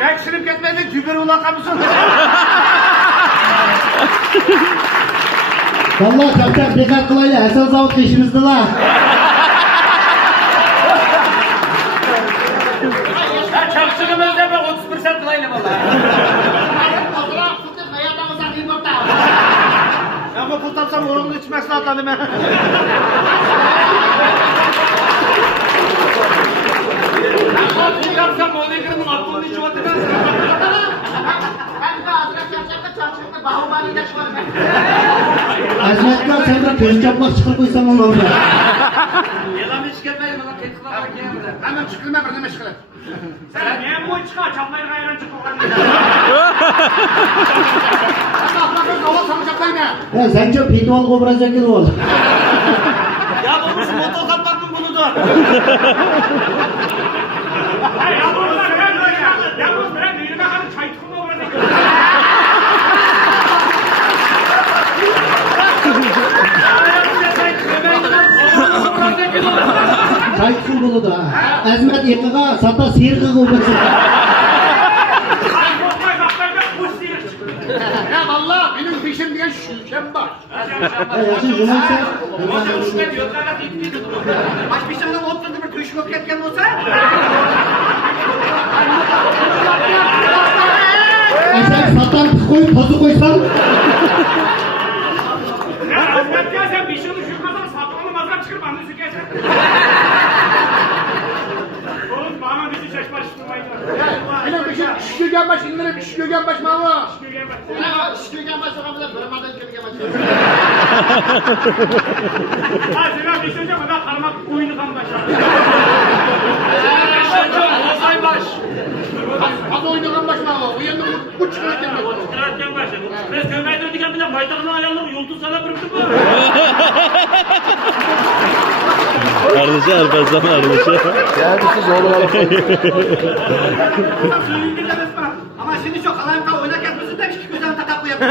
Ben sürüp gitmedik, gübür ulakamısın. Vallahi kaptan dikkat kılayla, Hasan Zavut işimizde la. Ha çalıştığımızda ben 30% kılayla vallahi. Ama pul tapsam oranını içmezse atalım ben. Pul tapsam onu yıkırdım, aklını içi batı ben. Azmetler sen de köz yapmak çıkıp koysan onu orada. Yalan hiç gelmeyin bana teklif alarak gelmedi. Hemen çıkılma bir ne çıkılır. Sen niye boy çıkar? Çaplayı gayran çıkar. Sen ahlakın hava sanacaklar ne? Ya sen çok pitbull kobracak gibi ol. Ya olmuş motor kaplardım bunu da. Hayır yalnız ben yürüme kadar çay tıkımda uğradık. Çay kulu da. Azmet yıkığa sata sihirgı kobracak. Ya valla benim peşim diye şüşem var. Ya yaşın cumhursa. Motor şüşem yok kadar gittiydi bunu. Baş peşimde oturdu bir tuşum yok etken olsa. Sen satan koyup tozu koysan. Ya Azmet ya sen bir şeyini şükürmezsen satranlı mazgam çıkır bana sükersen. Oğlum bana bizi şaşma şiştirmeyin. Benim peşim şüşügen baş indirip şüşügen baş mağla. Şükürgen baş olabilir. Bölümlerden şükürgen baş. Ha Sinan bir şey söyleyeceğim ama ben karıma oyunu kan başlar. Bozay baş. Hadi oynayan baş mağla. O yanında bu çıkarken baş. Çıkarken başlar. Biz gömeği döndükken bile maytakını ayarlar yoldu sana bıraktı mı? Kardeşi Alparslan kardeşi. Ya bir siz oğlum Ama şimdi çok alayım oynak yapmışsın demiş ki güzel takaplı yapmış.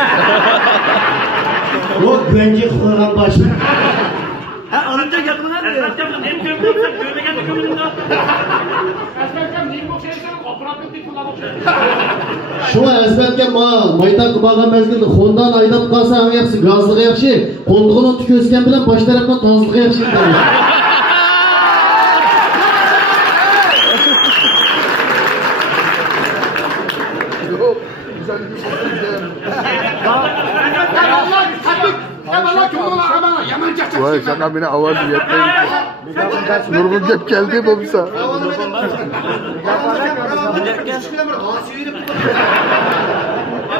O güvence koyulan baş. Ha alınca yapılan ne? Esnaf yaptın hem gömü yoksa göme geldi gömünün daha. Esnaf yaptın hem bu şeyden kooperatif bir kullanmış. Şu azmetke mayta kıbağa mezgildi. Hondan aydan kalsa yaxşı, gazlığı yaxşı. Konduğunu tüközken bilen baş tarafından tazlığı yaxşı. Vay sana beni avaz yetmeyin. Nurgun Gep geldi babisa.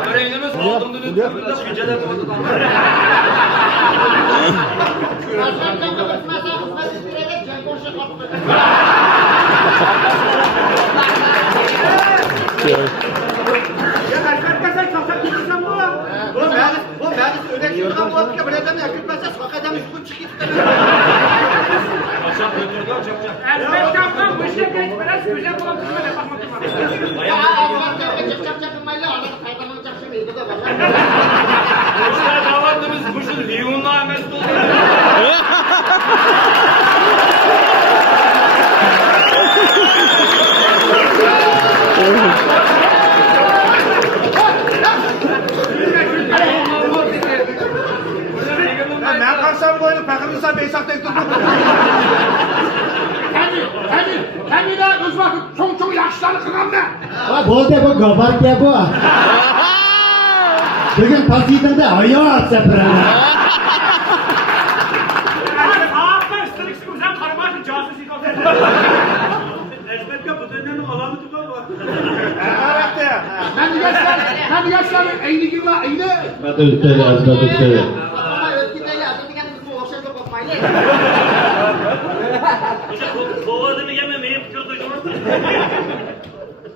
Böreğimiz oldum dedi. Geceler oldu. Ya erkek sen kalsak gitsen bu. Bu mühendis ödek şuradan bu yapıyor. Buradan yakıt mesela sokaktan üstü çıkıyor. Aşağı götürdü çok. Esnaf yaptın bu işe geç biraz güzel bulan kısmına bakmak lazım. Ya Kuşlar davatımız kuşun liyunluğa mesut oldu. Ben kalsam koydum, pekırırsa beysakta yıktırdım. Hem de öz vakit çok yaşları kıran ne? Bu de bu gabar de bu. Bugün pasiden de ayağı atsa pırana. Ağırlar ısırıksın sen karıma açın casus yıkaldın. Esmet ya bu dönemin alanı tutar var. Evet. Ben yaşları eyni gibi var eyni. Hadi üstele azmet üstele. Kovaladığını yememeyi yapıyordu Cumhurbaşkanı.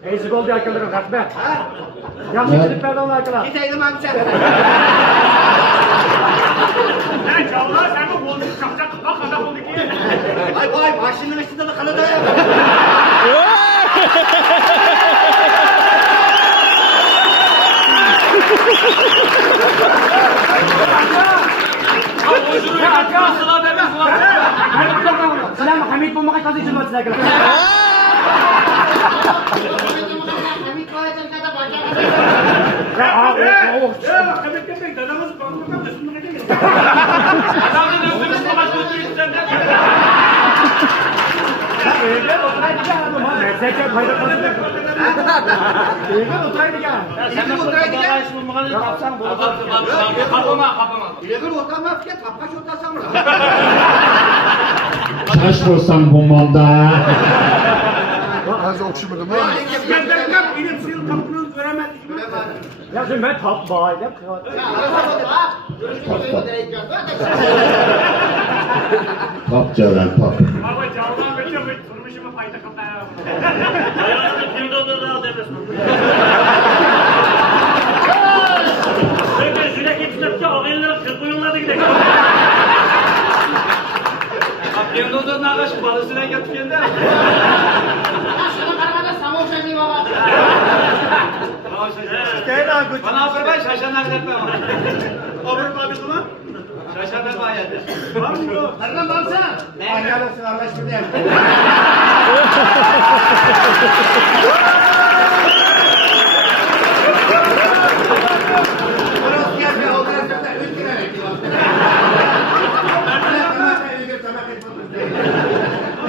Ezik oldu akılları katma. Yanlış gidip perdon akıla. Gideydim abi sen. Lan çavlar sen bu bolunu çakacak bak adam oldu ki. Vay başının üstünde de kanadı ya. bulmağa kaldı için var sizler. Demek demek dadamız bandıktan üstüne geliyor. Adamın ömrümüz babası götürüyor senden. Evde oturaydı gel ama meslekte fayda kazanıyor. Evde oturaydı gel. Sen oturaydı gel. Kapama. İlgili oturmaz ki tapkaç otursam mı? Şaş olsam bu manda. Az okşumadım. İskender'den benim senin kapını göremedik. Ya şimdi ben tap bağıyla kıvat. Pap Ceren pap. Baba canlıdan bekliyorum. Durmuşuma fayda kapaya. Ayağını pirdoda da al devresin. Peki şuraya gitsinler ki ağırlar kırpıyonlarda gidelim. Pirdoda ne ağaç balısına getirken de. Bana haber ver şaşanlar dertme var. Öbür babası mı? Şaşanlar bayadır. Var mı bu? Nereden baksana? Ayar olsun Allah şurada. Burası geldi, o kadar da 3 lira bekliyor.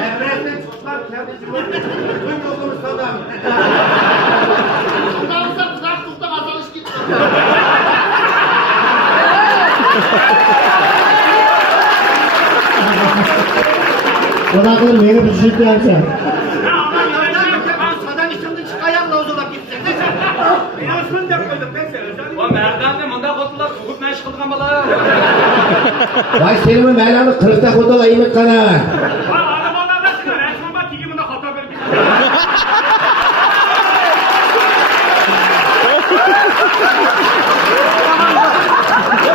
Emre'den çocuklar kendisi var. Dün yolumuz adam. Kızarsa kızar tuttu kazanış gitti. Bırakın beni düşük dersen. Ya aman Ben sadan içimde çıkayım da o zaman gitsin. Yarısını da koydum ben seni. O merdanla manda kotular soğuk meş kılgan bala. Vay senin melanı kırıkta kodala yemek kana. Arabalardan çıkar. En son bak ki bunda hata vermiş.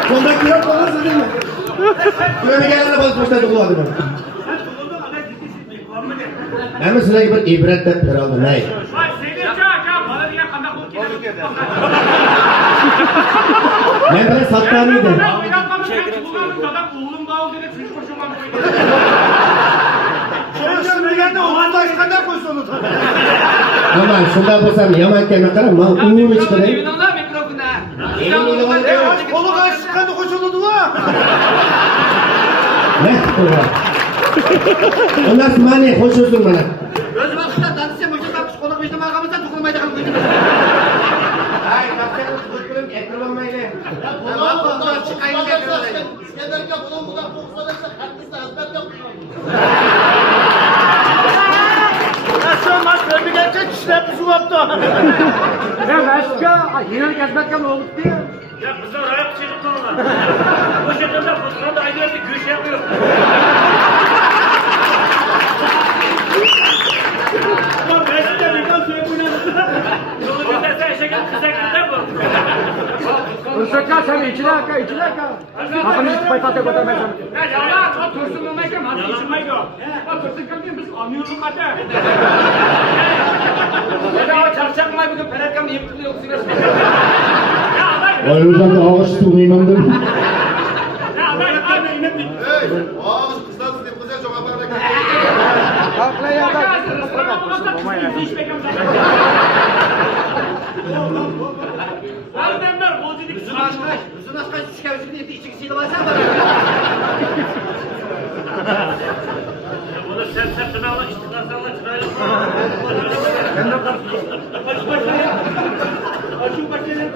Kondak yok bana söyledin mi? Böyle gelene bazı başladı bu adamı. Sen tutuldun ana gitmişsin. Var mı ne? Ama sana bir ibret de peralı ne? Vay senin çağ bana diye kandak ol ki. Ben böyle sattanıydım. Ben oynatmamış ben kullandım adam oğlum da ol dedi 3 koşuma koydu. Şimdi geldi oğlan başkanına koysun onu. Ama şundan bulsam yaman kelime karam ma uğur çıkarayım. Emin ola mikrofona. Emin ola. Kolu karşısında koşuldu var. Ne bu? Onlar mani hoş olsun bana. Öz vaxtında danışa müştəq psixolog bizdə mağamızda toxunmaydı qan qoydu. Ay, kaptanım tutulum ekranmayla. Bundan çıxayım ekranmayla. İskender'e bunun bu da koksalarsa hakkında hizmet yapmıyor. Ya başka yine gezmekten oldu diye. Ya kızlar ayak çekip dururlar. Bu şekilde fırsatı aynı yerde güç yapıyor. Ulan ben size bir kan suya buyurun. Yolu giderse eşek kızaklıkta bu. Ursaka sen içine aka. Bakın hiç paytata götürmezsem. Ya yalan, o tursun olmayken hadi işinmek yok. O tursun kalmayın biz anlıyoruz hadi. Ya da çarşak mı bugün perakam yıkıldı yoksun. Ya adam, Vay uzakta ağaç tuğuymandım. ya adam yine bir. Ağız kızlarsın diye kızlar çok haber bekliyor. Erdemler bolculik Uzun aşkay şükavcılık diye içikisiyle varsa mı? bunu sen sınavla istiklarsalla çıkaralım. Açık başlayın. Açık başlayın.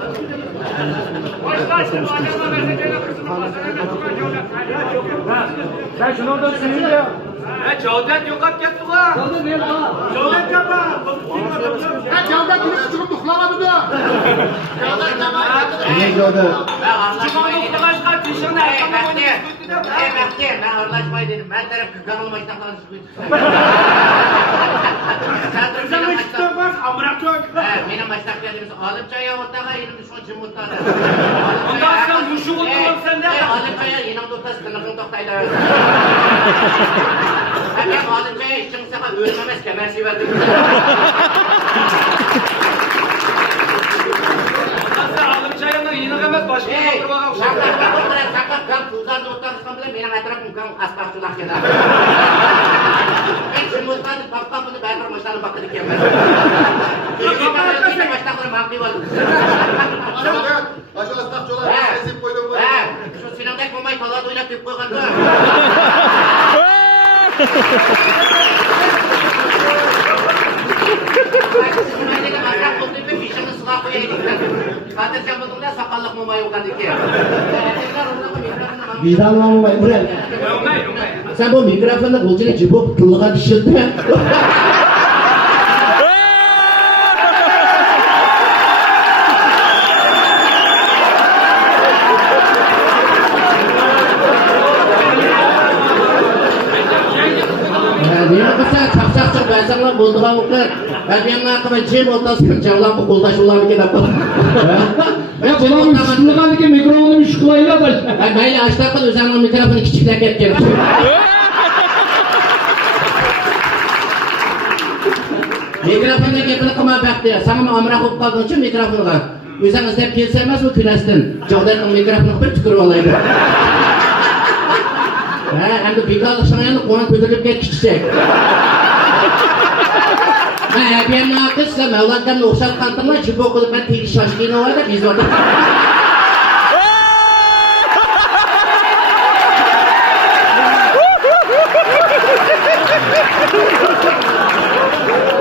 Başla bu adamla mesajıyla kızını basana Sen şunu orada sürüyor ya. Ha, Cavdet yok at gitti ha. Cavdet yapma. Ya Cavdet bunu çıkıp tuhlamadı da. Cavdet yapma. Ne gördü? Çıkanı uğraşlar kışın erkanı oynuyor. Emekli, ben arlaşmayı dedim. Ben taraf kıkan olmaktan falan çıkıyor. Sen bu işte bak amratör. Benim baştak dediğimiz alıp çaya ortağa yedim şu cımurtta. Ondan sen muşu oturun sen de. Alıp çaya yedim doktas kınıkın doktayla. Ben alıp çaya işçim sana ölmemez kemersi verdim. Nasıl alıp çayına yine kemer başka bir otur bakalım. Sakın kan tuzar da otursan bile benim etrafım kan asparçulak ya da. boşlanıp bakın iken ben. İlk başta koyayım hakkı var. Aşağı astakçılar. He. Sesip koydum. He. Şu sinemdeki bombayı talada oynat tüp koygan da. Kadircan bulduğunda sakallık mumayı uğradı ki. Vidanlanmayın buraya. Sen bu mikrofonda kılıcını cıbıp kıllığa düşürdün. Niye kısa çakçak bensanlar bulduğuna bakın. Ben yanına akıma cim ortasını çavlan bu kuldaş ulan bir kere yapalım. Ya buna müşkülüğün ki mikrofonu müşkülayla da. Ben böyle açtığında üzerine mikrofonu küçükler gelir. Mikrofonla gepini qilmay baxtya. Sana amroq bo'lib qolgan uchun mikrofonga. O'zing izlab kelsa emas bu kunasdan. Jo'dan mikrofonni bir tukurib olaydi. Ha, endi bekorlik shunga qo'yan ko'tarib ketkichak. Ha, ben naqsla Mavlandan o'xshab qantimlar chibo qilib ben tegi shoshgina o'yda bizda.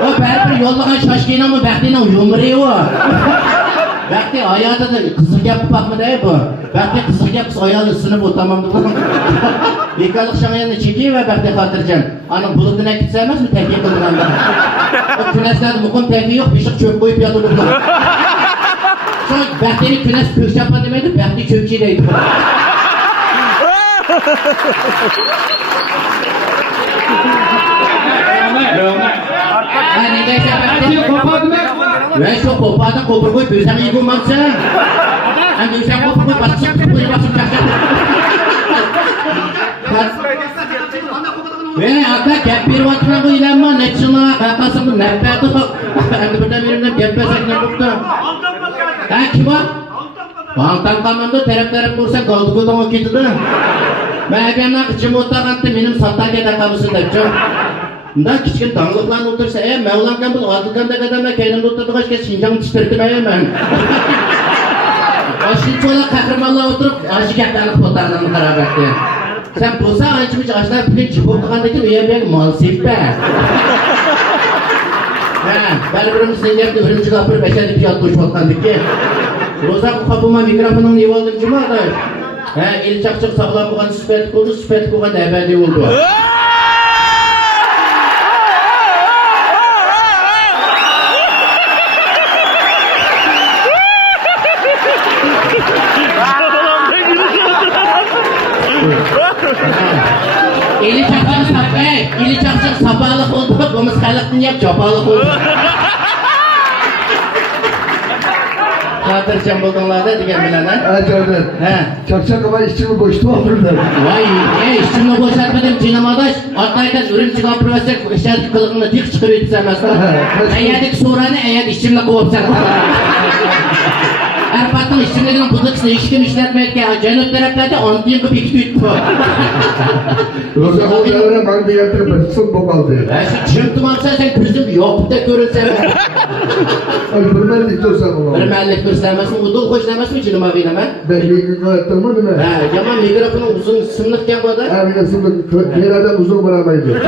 O baribir yo'llagan shoshginami baxtini yumri u. Baxti hayotida qiziq gap qilmoqmidi bu. Baxti qiziq gap ayolni sinib o'tamamdi. Bekorlik shang'ayni cheki va baxti xotirjam. Ana bulutdan ketsa emasmi taklif qilganda. O kunaslarda muqim taklif yo'q, pishiq cho'p qo'yib yotibdi. So'ng baxtini kunas ko'chapa demaydi, baxti cho'pchi deydi. Ha, nega baxti qo'padimi? Va shu qo'pada qo'pir qo'yib o'zim yegolmabsan. Endi o'sha qo'pir qo'yib bosib qo'yib bosib tashlaydi. Aka gap beryapman bu ilanma nechina qaqasini nafati endi birdan berimdan gap bersakdan bo'pti. Ha kim bor? Baltan qamanda taraf bo'lsa goldi-goldan olib ketdi. Men aytganman ichim o'taganda menim sottaga taqabisin debchi. Bundan kichkin danglıqlarni o'tirsa, Mavlandan bu oldinganda qadamlar keynimda o'tirdiqashga Shinjong tishtirtmayman. Oshlichola qahramonlar o'tirib, ashi gaplarni qo'tarlarni qarab aytdi. Sen bo'lsa ancha-muncha ashlar pulni jibib qilgandan keyin u yerga mol seppa. Ha, bir-birimiz senga o'rinchi gapirib aytadi deb yod qo'shib keyin. Ro'za qopima mikrofonimni yeb oldim jumoda. Ha, el chaqchaq sog'lom bo'lgan sifat bo'ldi, sifat bo'lgan abadiy bo'ldi. Eli çakçak sapalık oldu, bu mıskalıktan yap çapalık oldu. Kadircan buldunlar da diyen bilen ha? Ha Jordan. He. Çakçak ama işçimi boştu oturdu. Vay, işçimle boşaltmadım Cinamadaş, Altay'dan ürün çıkarıp versek, işaret kılıkını dik çıkıp yetişemez. Eyadik soranı, eyad işçimle kovapsak. Erbat'ın işçimlerinin buzlukçısını işkim işletmeyken, cennet taraflarda antiyin gibi iki tüyüt bu. Roza oğullarına bana bir yatırıp basıksın bokaldı. Ben şu çımtımamsa sen gözüm yok da görünsen. Öldürmen diktorsan ona. Bir mellik göstermesin, udul hoşlamasın için umağıyla ben. Ben bir kayattım değil mi? Ha, yaman mikrofonun uzun sımlıkken bu da. Ha bir de sınıf kenardan uzun bıramaydı.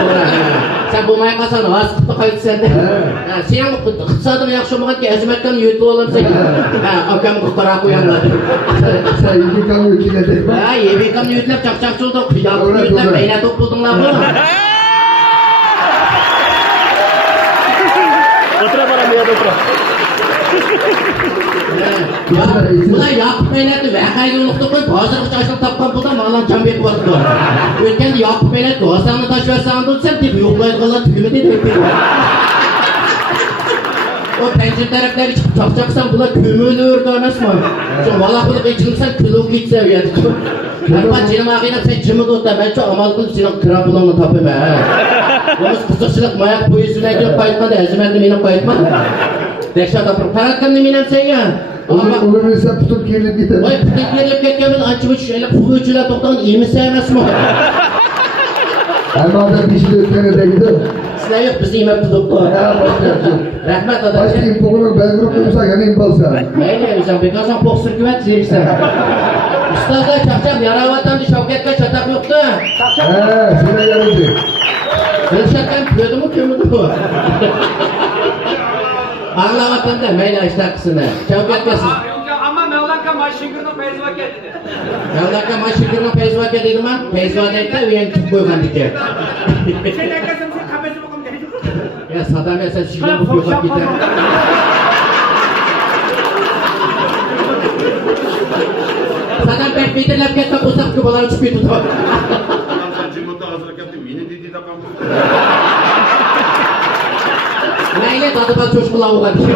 Sen bu maya kasanı az kıtı kayıt sende. Sen kıtsadım yakşamağa ki azmetken yütü olalım sen. Akam kıkara koyanlar. Sen iki kamyon içine tekme. Ha, yebi kam yütlep çakçakçı oldu. Kıyaklı yütlep beyne top buldunlar bu. Otra para mí, otra. Bular Yakup Beylerdi vakayga unuqdi qo'yib, hozirgacha ashni topgan puldan ma'lum jam berib qo'yibdi. O'tganda Yakup Beyler do'stlarni tashlashsan bo'lsa, deb yo'qlaydiganlar tugimi dedi. O pencere tarafları çıkıp çakacaksan bular kömürlü ördü emasmi? Şu valaqılık içilsen kilo gitse uyadi. Erbat cinim ağıyla sen cimri o'ta, ben şu amal qilib senin krapulangni topib ha. O'miz qiziqchilik mayak poyezdine kelib qaytmadi, azimatni meni qaytmadi. Dehshat o'tirib qaratganni men ham senga. Onu bilsem tutup gelip gider. Voy, putuk berilib ketganmiz, ancha-muncha shaylar quvuvchilar to'xtagan emisa emasmi? Ama da pişti ötene de gider. Sizler yok bizi yemek tutup. Rahmet Başka adamcı. impoğunu belgirip koysa gene imbalsa. Neyle sen bekazan pok sürküvet ziriksen. Ustazlar çakçak yaravatandı Şavket'le çatak yoktu. Şuna geldi. Kılıçaktan püyödü mü kömürdü bu? Anlavatanda meyle iştakısını. Şavket'le siz. Ama Mevlaka Maşıngır'ın feyzi vakitini. Yavlaka maşıkırına peyzva kediydi mi? Peyzva deydi de uyan tüp koygan dike. Sen de kızım sen kafesi bakalım dedi. Ya sadam ya sen şişden bu koygan gider. Sadam pek bitirlep ketme kusap ki bolan çıkıyor tutu. Adam sen cimbotta hazırlık yaptın. Yine dediği de kalmış. Neyle tadı bak çoşkula uğgan dike.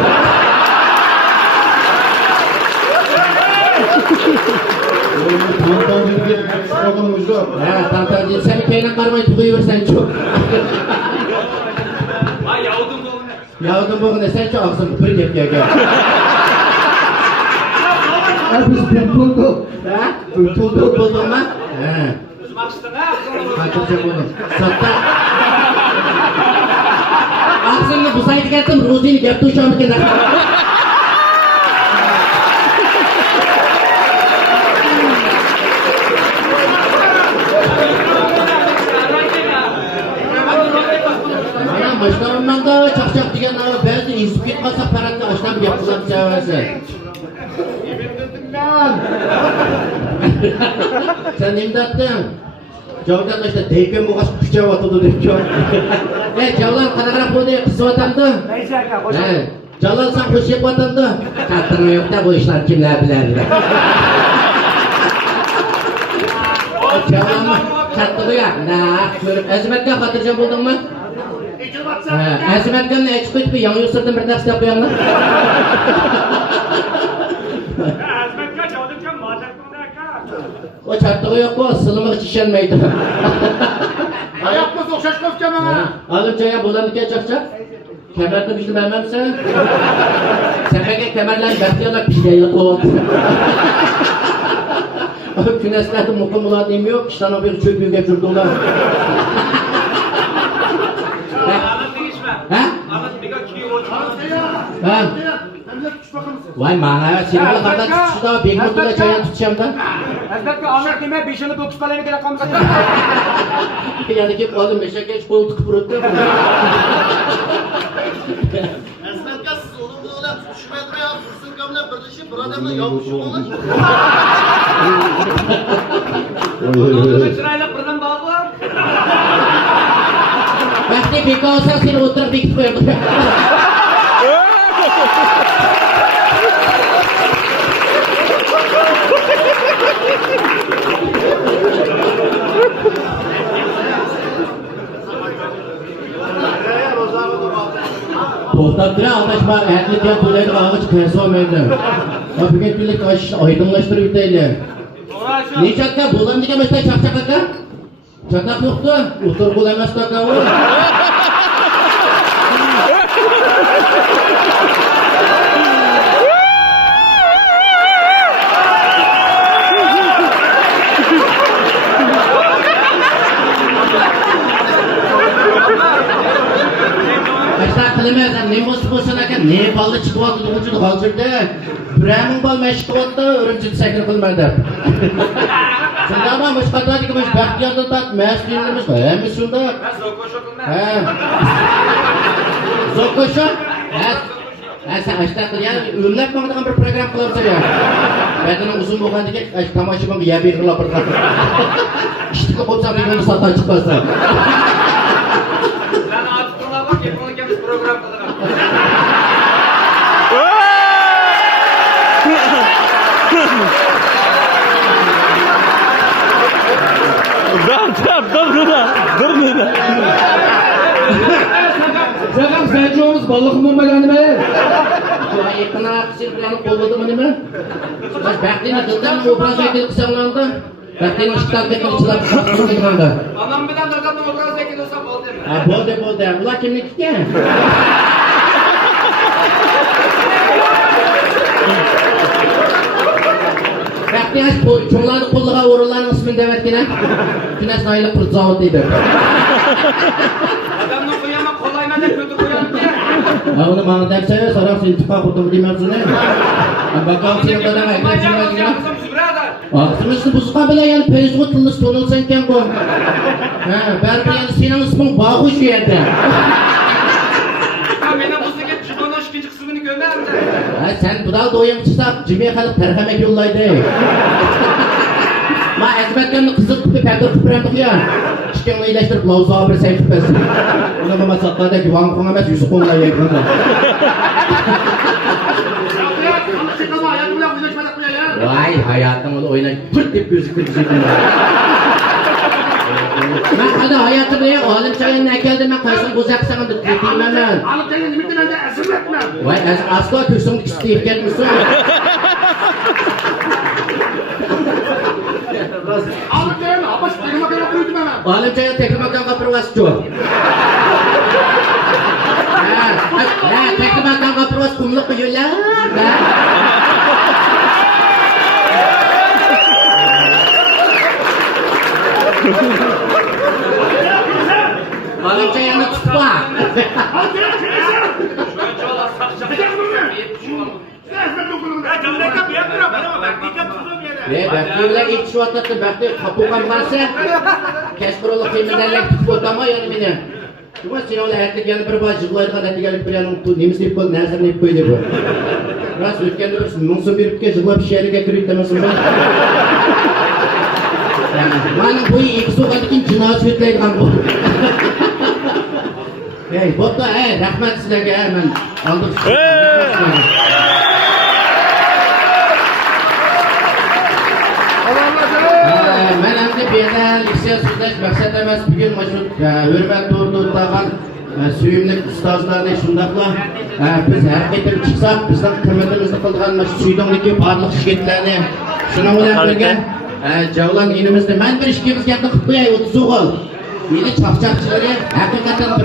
Ha, tantan değil. Sen bir kaynak karmayı tutuyu versen çok. Ha yavudun bu ne? Yavudun boğun sen çok ağzın kıpır yap ya gel. Biz pimpuldu. Ha? Tulduk buldun mu? Ha. Uzmaksın ha? Kaçıracak onu. Satta. Ağzını bu saydı geldim. Ruzini yaptı uçağın bir kenara. Mana başlarından da çakçak diyen var. Bazı izip gitmezse paranla açtan bir yapılan çevresi. Sen imdattın. Cavdan da işte deyken bu kaç küçüğe vatıdı diyor. Cavlan kadar bu diye kızı vatandı. Neyse aka, hoş Cavlan sen küçük vatandı. Kattırma yok da bu işler kimler bilir. Cavlan mı? Kattığı ya. Görüp Azimet'e hatırca buldun mu? Azimet'e ne çıkıp bir yanıyor sırtın bir ders yapıyor mu? Azmet kaç alırken madem kaka. O çattığı yok o sılımı şişenmeydi. Ayak mı sokşaş köfke bana? Alınca ya bulanık ya çakacak. Kemerle bir şey vermem sen. Sen peki kemerler bekliyorlar pişmeyle kovalt. Küneslerde mukum uladığım yok. İşte bir çöpü geçirdiler. Anlat değişme. Ha? Anlat bir kaç kilo olacak. Ha? Hem de küçük bakın mısın? Vay mana seni bu kadar tutuşu da bir mutluda çayan tutacağım da. Azbek anlat deme 5 yılı 9 kalemi gerek kalmasın. Yani ki oğlum eşek geç koltuk bıraktı. Esmet ya siz onu böyle tutuşmayın ya. Fırsın kamle birleşip bir adamla yavuşum olur. Ondan sırayla pırdan bağı var. Vakti beka olsa seni oturup dikip koyardım. To'xtab tura adashma aytlik gap bo'laydi og'ich qaysi olmaydi. Va bugun kunlik aydınlaştırıp yutaylik. Nechakka bo'lamdigan bo'lsa chaqchaq aka? Chaqchaq yo'qdi. O'tir bo'lamas aka u. Başta qilmaysan, ne bo'lsa ekan, ne balda chiqyapti, o'chib hozirda. Biraming bal mashqotda o'rinchini sakir qilmadi. Shunda ham mashqotadagi biz baxtiyorda tat mas'ulimiz, hamma shunda. Ha. Zokosho? Ha. Sen ashta yani o'nlab maqtagan bir program qilamiz ya. Batini uzun bo'lganligi tomoshabinga yab berib bir. Ishtiqa bo'lsa buni sotib chiqarsa. Sen açtığına bak yapılırken biz program kılalım. Dur nida. Sakam saycığımız balık mı olmayanı be? Şu yakına sirklanıp kolladı mı değil mi? Bekleyin adından obraz ekili kısamlandı. Bekleyin ışıklar bekleyin çılar kısamlandı. Anam bir de adamın obraz ekil olsa oldu mu? Ha boldu. Ulan kimlik ki? Bekleyin çoğunlarını kolluğa uğurlarının ismini demet yine. Güneş Nail'e pırt zavut deydi. Adamın kıyama kolayına da kötü koyalım diye. Ha onu bana derse sonra iltifat kurdum demezsin ne? Bakalım senin kadar ekleştirmez ya. Aklımızı buzga bile yani peyizgu tılız tonulsan ken bu. Ben yani senin ismin Bağuş yerde. Benim bu sefer çıkana ikinci kısmını gömer de. Sen bu da doyumçusa cimiye kalıp terhemek yollaydı. Ma ezbetlerini kızıl kupi perde kupirendik ya. Çıkını iyileştirip lauzağı bir sen küpesin. Ona baba satlarda güvan konamet yüzü konuna yakında. Çıkama ayağını bırak birleşmedik buraya ya. Vay hayatım onu oynayıp pırt deyip gözü kırpacak. Ben hadi hayatım diye oğlum çayın ne geldi ben kaysın buzaksan da tutayım hemen. Alıp gelin limiti bende ezilmetme. Vay asla kürsüm isteyip gelmişsin. Alıp gelin abaş benim kadar büyüdüm hemen. Oğlum çayın teklimaktan kapır vas çok. Teklimaktan kapır vas kumluk mu yürüyor? Oğlum çayını tutma. Al gelin çekilsin. Ya devlete bir yapmıyor bana bak. Dikkat tutun yere. Bekliyorlar ilk şu atlattı. Bekliyor kapıkan varsa keskurulu kıymelerle tutup otama yanı beni. Cuma sen öyle herkes gelip bir bazı jıglaydı kadar gelip bir yanım tu neymiş deyip koy nereden deyip koydu bu. Biraz ötkende bir nonsun bir ülke jıgla bir şehre getiriyor demesin ben. Yani bu iyi sokadı kim cinayet yükleydi kan bu. Hey botta rahmet sizlerge hemen aldık. Ben hem de bir yerden liseye süzleş maksat emas bugün maşhur hürmet doğrultudan suyumlu ustazlarını şundakla biz hareketler çıksak bizden kıymetimizni kılgan maşhur suydunliki barlıq şirketlerini şuna bilen birge Cavlan inimizde ben bir işkimiz yaptık kutlayay 30 oğul. Yeni çapçakçıları hakikaten